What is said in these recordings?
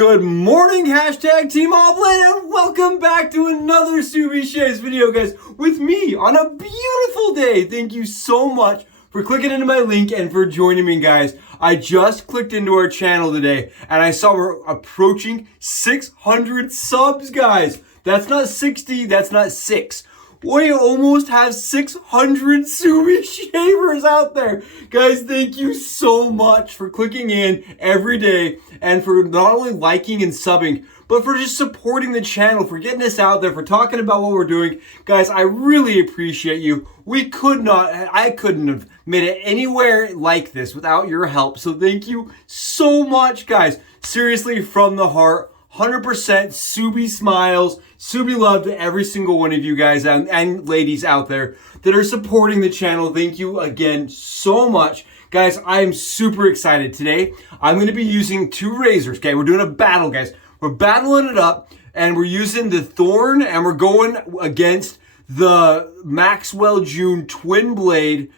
Good morning, hashtag Team Offline, and welcome back to another LeafShave video, guys, with me on a beautiful day. Thank you so much for clicking into my link and for joining me, guys. I just clicked into our channel today, and I saw we're approaching 600 subs, guys. That's not 60, that's not 6. We almost have 600 LeafShavers out there. Guys, thank you so much for clicking in every day and for not only liking and subbing, but for just supporting the channel, for getting us out there, for talking about what we're doing. Guys, I really appreciate you. I couldn't have made it anywhere like this without your help. So thank you so much, guys. Seriously, from the heart. 100% Subi smiles, Subi love to every single one of you guys and ladies out there that are supporting the channel. Thank you again so much. Guys, I am super excited. Today, I'm going to be using two razors. Okay, we're doing a battle, guys. We're battling it up, and we're using the Thorn, and we're going against the Maxwell June Twin Blade.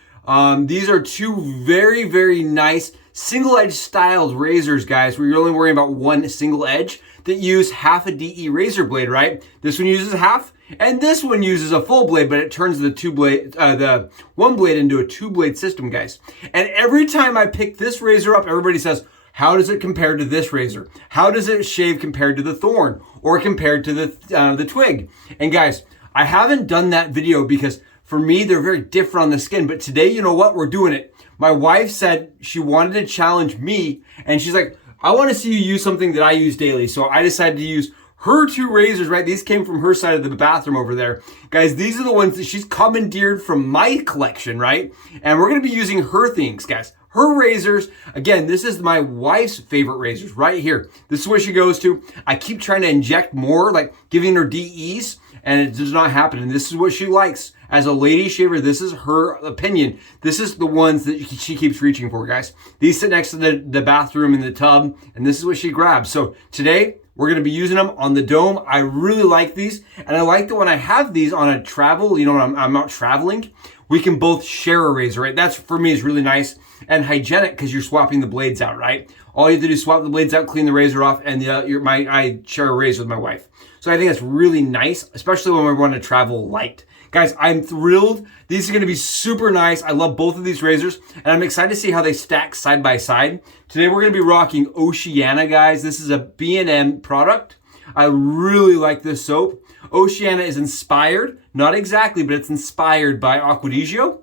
These are two very, very nice single-edge styled razors, guys, where you're only worrying about one single edge that use half a DE razor blade, right? This one uses half, and this one uses a full blade, but it turns the one blade into a two blade system, guys. And every time I pick this razor up, everybody says, how does it compare to this razor? How does it shave compared to the Thorn or compared to the Twig? And guys, I haven't done that video because for me, they're very different on the skin, but today, you know what? We're doing it. My wife said she wanted to challenge me, and she's like, I want to see you use something that I use daily. So I decided to use her two razors, right? These came from her side of the bathroom over there. Guys, these are the ones that she's commandeered from my collection, right? And we're going to be using her things, guys. Her razors, again, this is my wife's favorite razors right here. This is where she goes to. I keep trying to inject more, like giving her DEs, and it does not happen. And this is what she likes. As a lady shaver, this is her opinion. This is the ones that she keeps reaching for, guys. These sit next to the bathroom in the tub, and this is what she grabs. So today, we're going to be using them on the dome. I really like these, and I like that when I have these on a travel, you know, when I'm out traveling, we can both share a razor, right? That's, for me, is really nice and hygienic because you're swapping the blades out, right? All you have to do is swap the blades out, clean the razor off, and I share a razor with my wife. So I think that's really nice, especially when we want to travel light. Guys, I'm thrilled. These are going to be super nice. I love both of these razors, and I'm excited to see how they stack side by side. Today, we're going to be rocking OCEANA, guys. This is a B&M product. I really like this soap. OCEANA is inspired, not exactly, but it's inspired by Aquadigio.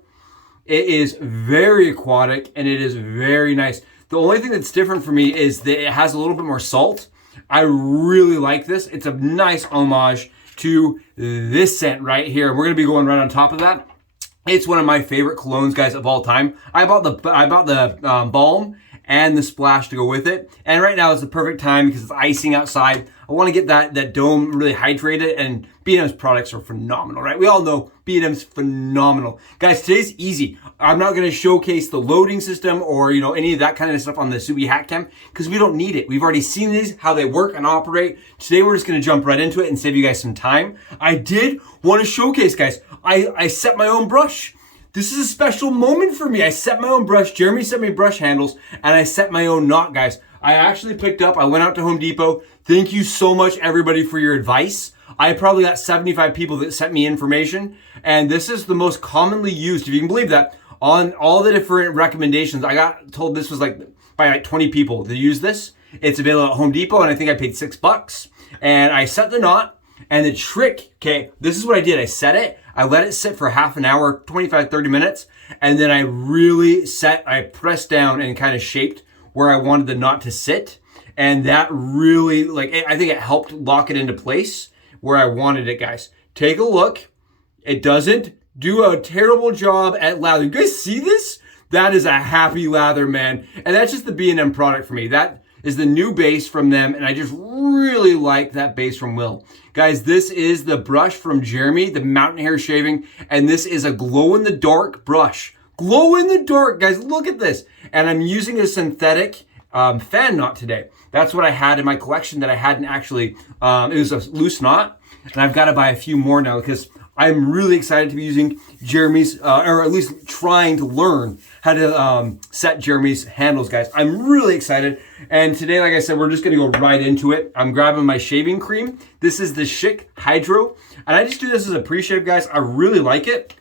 It is very aquatic, and it is very nice. The only thing that's different for me is that it has a little bit more salt. I really like this. It's a nice homage to this scent right here. We're going to be going right on top of that. It's one of my favorite colognes, guys, of all time. I bought the balm and the splash to go with it. And right now is the perfect time because it's icing outside. I want to get that dome really hydrated, and B&M's products are phenomenal, right? We all know B&M's phenomenal. Guys, today's easy. I'm not going to showcase the loading system or, you know, any of that kind of stuff on the Subi Hat Cam because we don't need it. We've already seen these, how they work and operate. Today, we're just going to jump right into it and save you guys some time. I did want to showcase, guys, I set my own brush. This is a special moment for me. I set my own brush. Jeremy sent me brush handles, and I set my own knot, guys. I actually I went out to Home Depot. Thank you so much, everybody, for your advice. I probably got 75 people that sent me information, and this is the most commonly used, if you can believe that, on all the different recommendations. I got told this was by 20 people to use this. It's available at Home Depot, and I think I paid $6. And I set the knot, and the trick, okay, this is what I did. I set it. I let it sit for half an hour, 25, 30 minutes, and then I pressed down and kind of shaped where I wanted the knot to sit. And that really, I think it helped lock it into place where I wanted it, guys. Take a look. It doesn't do a terrible job at lather. You guys see this? That is a happy lather, man. And that's just the B&M product for me. That is the new base from them, and I just really like that base from Will. Guys, this is the brush from Jeremy, the Mountain Hare shaving, and this is a glow-in-the-dark brush. Glow-in-the-dark, guys, look at this. And I'm using a synthetic fan knot today. That's what I had in my collection that I hadn't actually, it was a loose knot, and I've got to buy a few more now because I'm really excited to be using Jeremy's, or at least trying to learn how to set Jeremy's handles, guys. I'm really excited. And today, like I said, we're just gonna go right into it. I'm grabbing my shaving cream. This is the SCHICK Hydro. And I just do this as a pre-shave, guys. I really like it.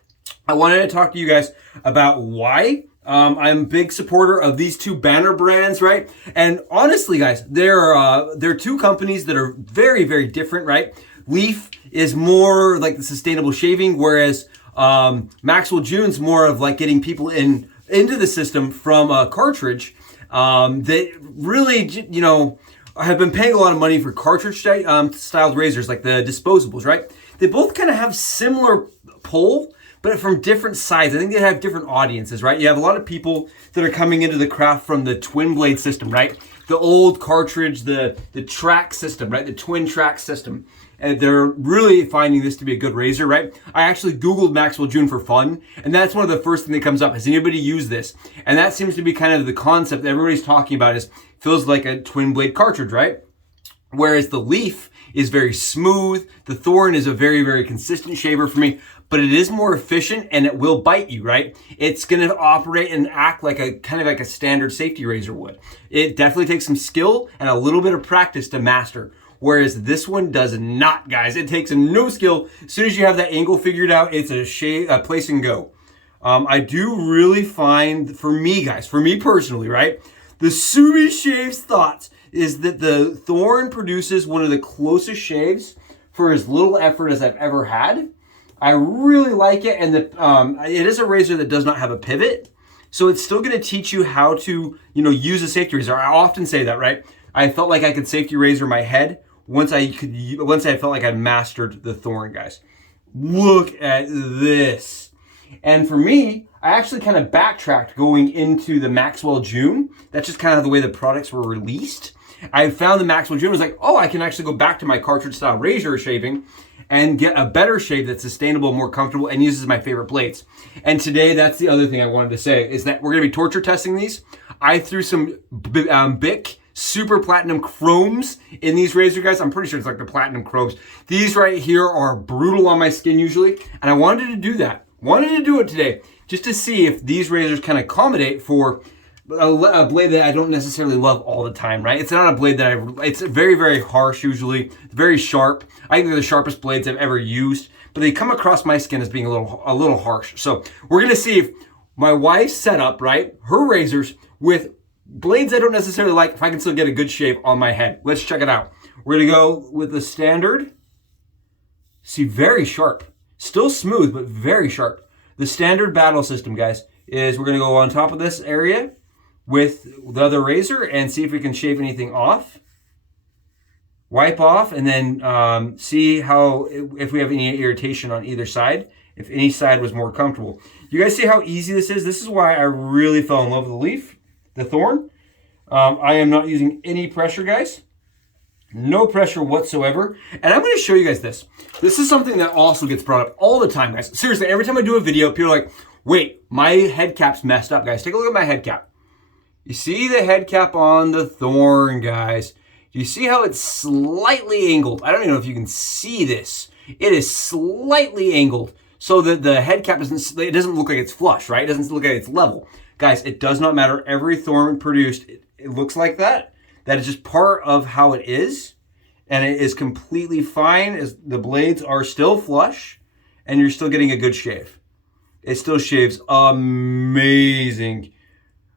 I wanted to talk to you guys about why. I'm a big supporter of these two banner brands, right? And honestly, guys, they're two companies that are very, very different, right? Leaf is more like the sustainable shaving, whereas Maxwell June's more of like getting people into the system from a cartridge. They really, you know, have been paying a lot of money for cartridge styled razors, like the disposables, right? They both kind of have similar pull, but from different sides. I think they have different audiences, right? You have a lot of people that are coming into the craft from the twin blade system, right? The old cartridge, the track system, right? The twin track system. And they're really finding this to be a good razor, right? I actually Googled Maxwell June for fun, and that's one of the first things that comes up. Has anybody used this? And that seems to be kind of the concept that everybody's talking about, is feels like a twin blade cartridge, right? Whereas the Leaf is very smooth. The Thorn is a very, very consistent shaver for me, but it is more efficient and it will bite you, right? It's gonna operate and act like a kind of like a standard safety razor would. It definitely takes some skill and a little bit of practice to master. Whereas this one does not, guys. It takes no skill. As soon as you have that angle figured out, it's a place and go. I do really find, for me, guys, for me personally, right? The SubiShave's thoughts is that the Thorn produces one of the closest shaves for as little effort as I've ever had. I really like it, and it is a razor that does not have a pivot, so it's still going to teach you how to, you know, use a safety razor. I often say that, right? I felt like I could safety razor my head once I felt like I mastered the Thorn, guys. Look at this. And for me, I actually kind of backtracked going into the Maxwell June. That's just kind of the way the products were released. I found the Maxwell June was like, oh, I can actually go back to my cartridge style razor shaving and get a better shave that's sustainable, more comfortable, and uses my favorite blades. And today, that's the other thing I wanted to say, is that we're gonna be torture testing these. I threw some Bic Super Platinum Chromes in these razor, guys. I'm pretty sure it's like the Platinum Chromes. These right here are brutal on my skin usually, and I wanted to do that. Wanted to do it today, just to see if these razors can accommodate for a blade that I don't necessarily love all the time, right? It's not a blade that it's very, very harsh usually, very sharp. I think they're the sharpest blades I've ever used, but they come across my skin as being a little harsh. So we're gonna see if my wife's setup, right, her razors with blades I don't necessarily like, if I can still get a good shave on my head. Let's check it out. We're gonna go with the standard. See, very sharp. Still smooth, but very sharp. The standard battle system, guys, is we're gonna go on top of this area with the other razor and see if we can shave anything off. Wipe off, and then see if we have any irritation on either side, if any side was more comfortable. You guys see how easy this is? This is why I really fell in love with the Leaf, the Thorn. I am not using any pressure, guys. No pressure whatsoever. And I'm going to show you guys this. This is something that also gets brought up all the time, guys. Seriously, every time I do a video, people are like, wait, my head cap's messed up, guys. Take a look at my head cap. You see the head cap on the Thorn, guys. Do you see how it's slightly angled? I don't even know if you can see this. It is slightly angled so that the head cap doesn't look like it's flush, right? It doesn't look like it's level. Guys, it does not matter. Every Thorn produced, it looks like that. That is just part of how it is. And it is completely fine as the blades are still flush and you're still getting a good shave. It still shaves amazing.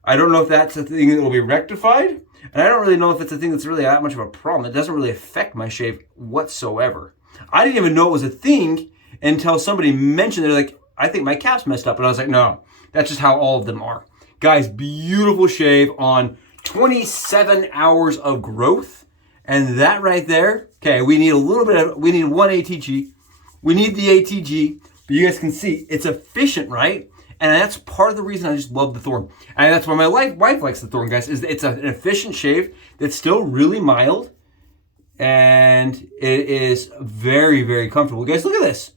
I don't know if that's a thing that will be rectified. And I don't really know if it's a thing that's really that much of a problem. It doesn't really affect my shave whatsoever. I didn't even know it was a thing until somebody mentioned it. They're like, I think my cap's messed up. And I was like, no, that's just how all of them are. Guys, beautiful shave on 27 hours of growth. And that right there, okay, we need we need one ATG. We need the ATG, but you guys can see it's efficient, right? And that's part of the reason I just love the Thorn. And that's why my wife likes the Thorn, guys, is it's an efficient shave that's still really mild. And it is very, very comfortable. Guys, look at this.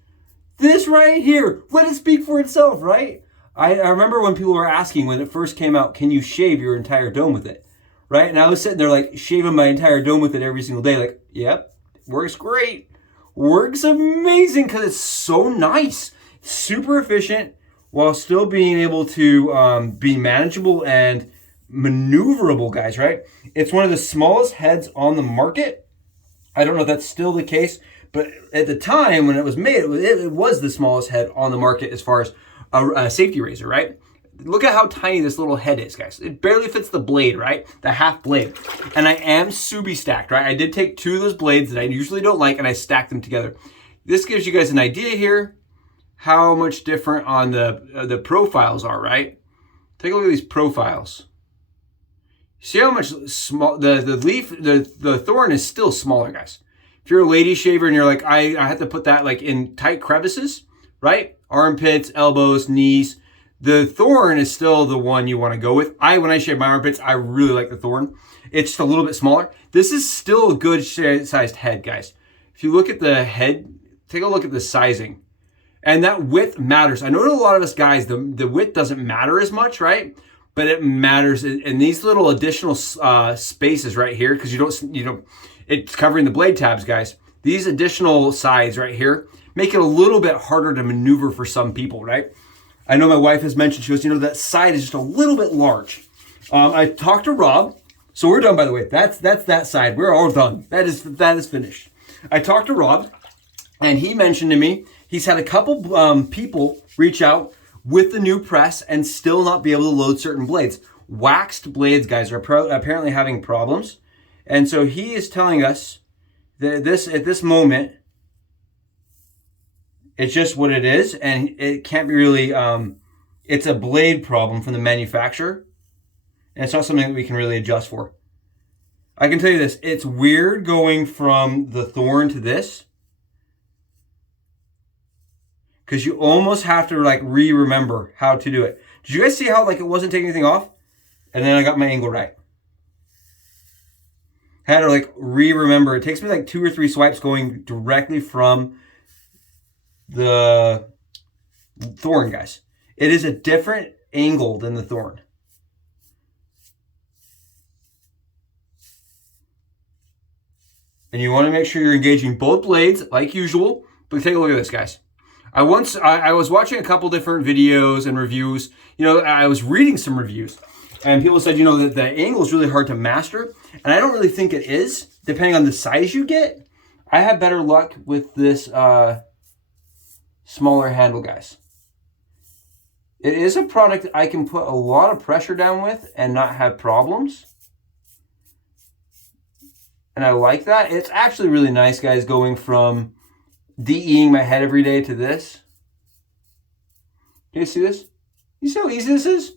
This right here. Let it speak for itself, right? I remember when people were asking when it first came out, can you shave your entire dome with it? Right? And I was sitting there like shaving my entire dome with it every single day. Like, yep, works great. works amazing because it's so nice, super efficient, while still being able to be manageable and maneuverable, guys, right? It's one of the smallest heads on the market. I don't know if that's still the case, but at the time when it was made, it was the smallest head on the market as far as a safety razor, right? Look at how tiny this little head is, guys. It barely fits the blade, right? The half blade. And I am Subi stacked, right? I did take 2 of those blades that I usually don't like and I stacked them together. This gives you guys an idea here how much different on the profiles are, right? Take a look at these profiles. See how much small the Thorn is still smaller, guys. If you're a lady shaver and you're like, I have to put that like in tight crevices, right? Armpits, elbows, knees. The Thorn is still the one you want to go with. When I shave my armpits, I really like the Thorn. It's just a little bit smaller. This is still a good sized head, guys. If you look at the head, take a look at the sizing. And that width matters. I know to a lot of us guys, the width doesn't matter as much, right? But it matters in these little additional spaces right here, because it's covering the blade tabs, guys. These additional sides right here make it a little bit harder to maneuver for some people, right? I know my wife has mentioned, she goes, that side is just a little bit large. I talked to Rob, so we're done, by the way. That's that side. We're all done. That is finished. I talked to Rob, and he mentioned to me he's had a couple people reach out with the new press and still not be able to load certain blades. Waxed blades, guys, are apparently having problems. And so he is telling us that at this moment, it's just what it is, and it can't be really, it's a blade problem from the manufacturer, and it's not something that we can really adjust for. I can tell you this, it's weird going from the Thorn to this, because you almost have to like remember how to do it. Did you guys see how like it wasn't taking anything off? And then I got my angle right. Had to like remember. It takes me like 2 or 3 swipes going directly from the Thorn, guys. It is a different angle than the Thorn. And you want to make sure you're engaging both blades like usual. But take a look at this, guys. I was watching a couple different videos and reviews. I was reading some reviews, and people said, that the angle is really hard to master. And I don't really think it is, depending on the size you get. I have better luck with this smaller handle, guys. It is a product that I can put a lot of pressure down with and not have problems. And I like that. It's actually really nice, guys, going from DEing my head every day to this. Do you see this? You see how easy this is?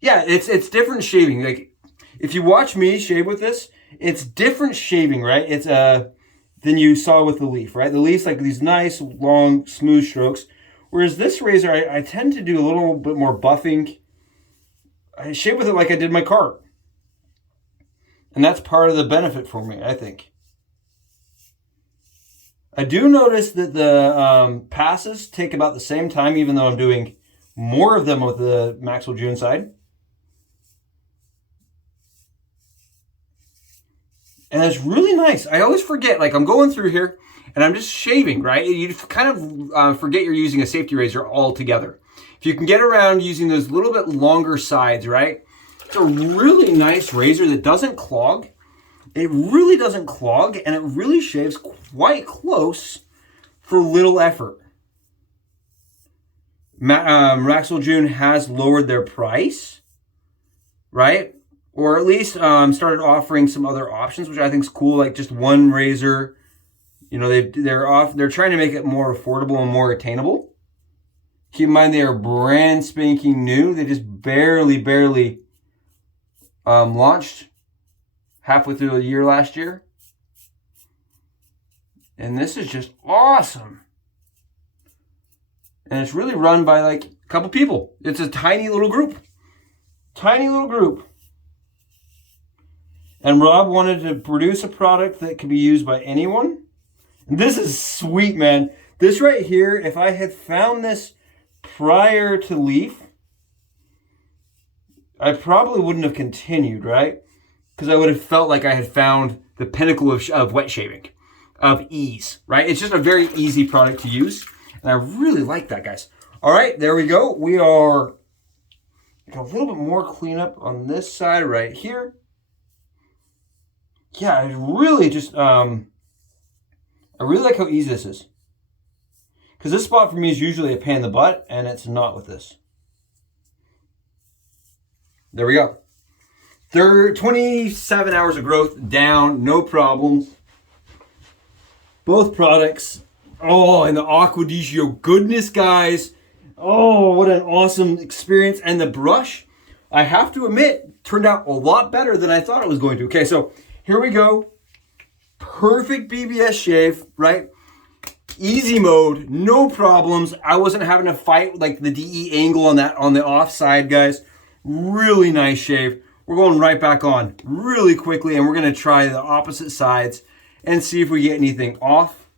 Yeah, it's different shaving. Like, if you watch me shave with this, it's different shaving, right? It's than you saw with the Leaf, right? The Leaf's like these nice, long, smooth strokes. Whereas this razor, I tend to do a little bit more buffing. I shave with it like I did my cart. And that's part of the benefit for me, I think. I do notice that the passes take about the same time, even though I'm doing more of them with the Maxwell June side. And it's really nice. I always forget, like I'm going through here and I'm just shaving, right? You kind of forget you're using a safety razor altogether. If you can get around using those little bit longer sides, right? It's a really nice razor that doesn't clog. It really doesn't clog, and it really shaves quite close for little effort. Maxwell June has lowered their price, right? Or at least started offering some other options, which I think is cool, like just one razor. They're trying to make it more affordable and more attainable. Keep in mind they are brand spanking new. They just barely launched halfway through the year last year. And this is just awesome. And it's really run by like a couple people. It's a tiny little group. Tiny little group. And Rob wanted to produce a product that could be used by anyone. And this is sweet, man. This right here, if I had found this prior to Leaf, I probably wouldn't have continued, right? Because I would have felt like I had found the pinnacle of wet shaving. of ease, right? It's just a very easy product to use. And I really like that, guys. All right, there we go. We are a little bit more cleanup on this side right here. Yeah, I really just, I really like how easy this is. Because this spot for me is usually a pain in the butt, and it's not with this. There we go. 27 hours of growth down, no problems. Both products. Oh, and the Aqua di Gio goodness, guys. Oh, what an awesome experience. And the brush, I have to admit, turned out a lot better than I thought it was going to. Okay, so here we go. Perfect BBS shave, right? Easy mode, no problems. I wasn't having to fight like the DE angle on that on the offside, guys. Really nice shave. We're going right back on really quickly, and we're going to try the opposite sides and see if we get anything off.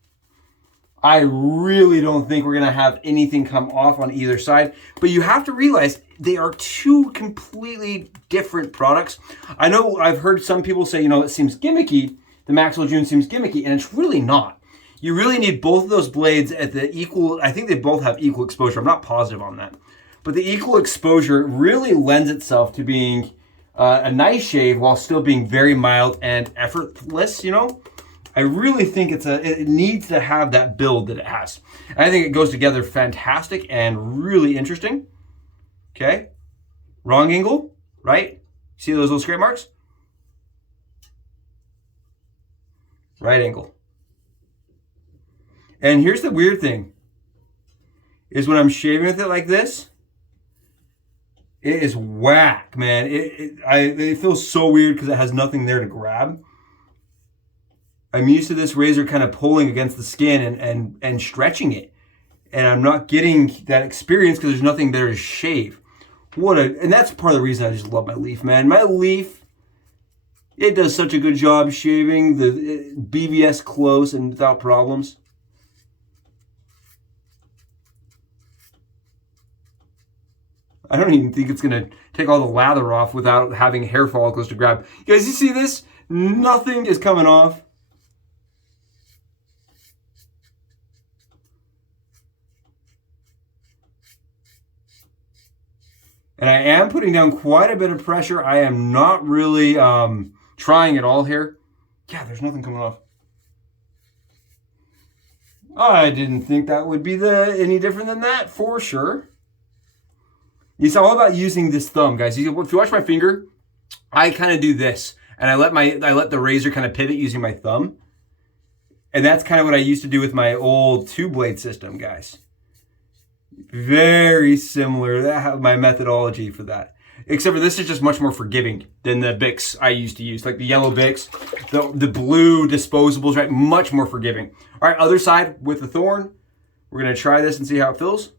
I really don't think we're going to have anything come off on either side, but you have to realize they are two completely different products. I know I've heard some people say, you know, it seems gimmicky. The Maxwell June seems gimmicky, and it's really not. You really need both of those blades at the equal, I think they both have equal exposure. I'm not positive on that. But the equal exposure really lends itself to being a nice shave while still being very mild and effortless, you know? I really think it needs to have that build that it has. And I think it goes together fantastic and really interesting. Okay. Wrong angle, right? See those little scrape marks? Right angle. And here's the weird thing, is when I'm shaving with it like this, it is whack, man. It feels so weird because it has nothing there to grab. I'm used to this razor kind of pulling against the skin and stretching it. And I'm not getting that experience because there's nothing there to shave. And that's part of the reason I just love my Leaf, man. My Leaf, it does such a good job shaving the BBS close and without problems. I don't even think it's going to take all the lather off without having hair follicles to grab. You guys, you see this? Nothing is coming off. And I am putting down quite a bit of pressure. I am not really trying at all here. Yeah, there's nothing coming off. I didn't think that would be any different than that, for sure. It's all about using this thumb, guys. If you watch my finger, I kind of do this, and I let the razor kind of pivot using my thumb, and that's kind of what I used to do with my old 2-blade system, guys. Very similar. My methodology for that, except for this is just much more forgiving than the Bics I used to use, like the yellow Bics, the blue disposables, right? Much more forgiving. All right, other side with the Thorn. We're gonna try this and see how it feels.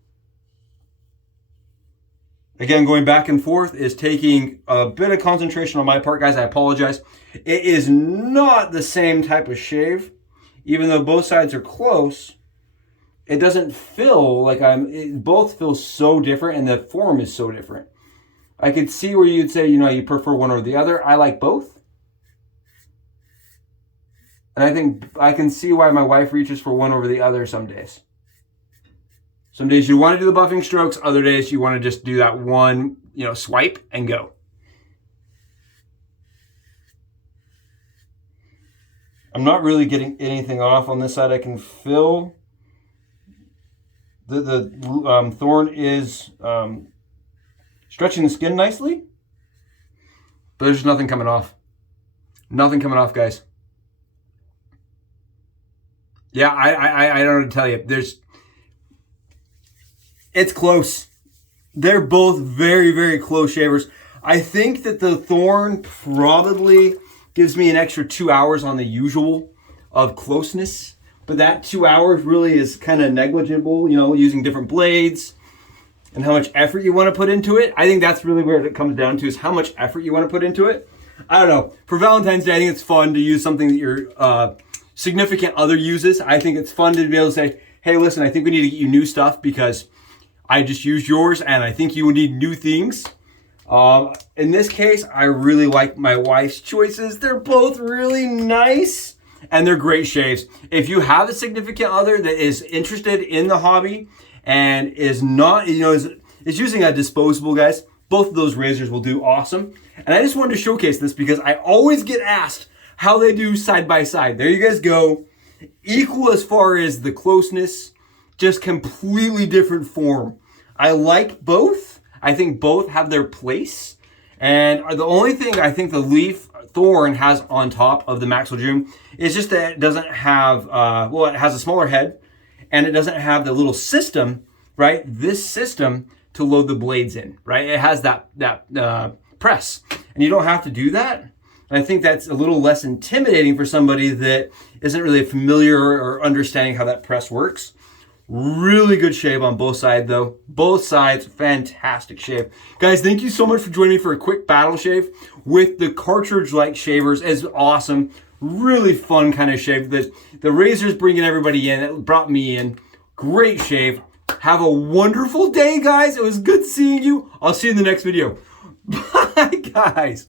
Again, going back and forth is taking a bit of concentration on my part, guys. I apologize. It is not the same type of shave. Even though both sides are close, it doesn't feel like both feel so different, and the form is so different. I could see where you'd say, you know, you prefer one or the other. I like both. And I think I can see why my wife reaches for one over the other some days. Some days you want to do the buffing strokes, other days you want to just do that one, you know, swipe and go. I'm not really getting anything off on this side. I can feel the Thorn is stretching the skin nicely, but there's nothing coming off. Nothing coming off, guys. Yeah, I don't know what to tell you. It's close. They're both very, very close shavers. I think that the Thorn probably gives me an extra 2 hours on the usual of closeness, but that 2 hours really is kind of negligible, you know, using different blades and how much effort you want to put into it. I think that's really where it comes down to, is how much effort you want to put into it. I don't know. For Valentine's Day, I think it's fun to use something that your significant other uses. I think it's fun to be able to say, hey, listen, I think we need to get you new stuff because I just used yours and I think you need new things. In this case, I really like my wife's choices. They're both really nice. and they're great shaves. If you have a significant other that is interested in the hobby and is not, is using a disposable, guys, both of those razors will do awesome. And I just wanted to showcase this because I always get asked how they do side by side. There you guys go. Equal as far as the closeness, just completely different form. I like both. I think both have their place. And the only thing I think the Leaf Thorn has on top of the Maxwell June is just that it doesn't have, well, it has a smaller head and it doesn't have the little system, right? This system to load the blades in, right? It has that press, and you don't have to do that. And I think that's a little less intimidating for somebody that isn't really familiar or understanding how that press works. Really good shave on both sides though. Both sides, fantastic shave. Guys, thank you so much for joining me for a quick battle shave with the cartridge-like shavers. It's awesome. Really fun kind of shave. The razor's bringing everybody in. It brought me in. Great shave. Have a wonderful day, guys. It was good seeing you. I'll see you in the next video. Bye, guys.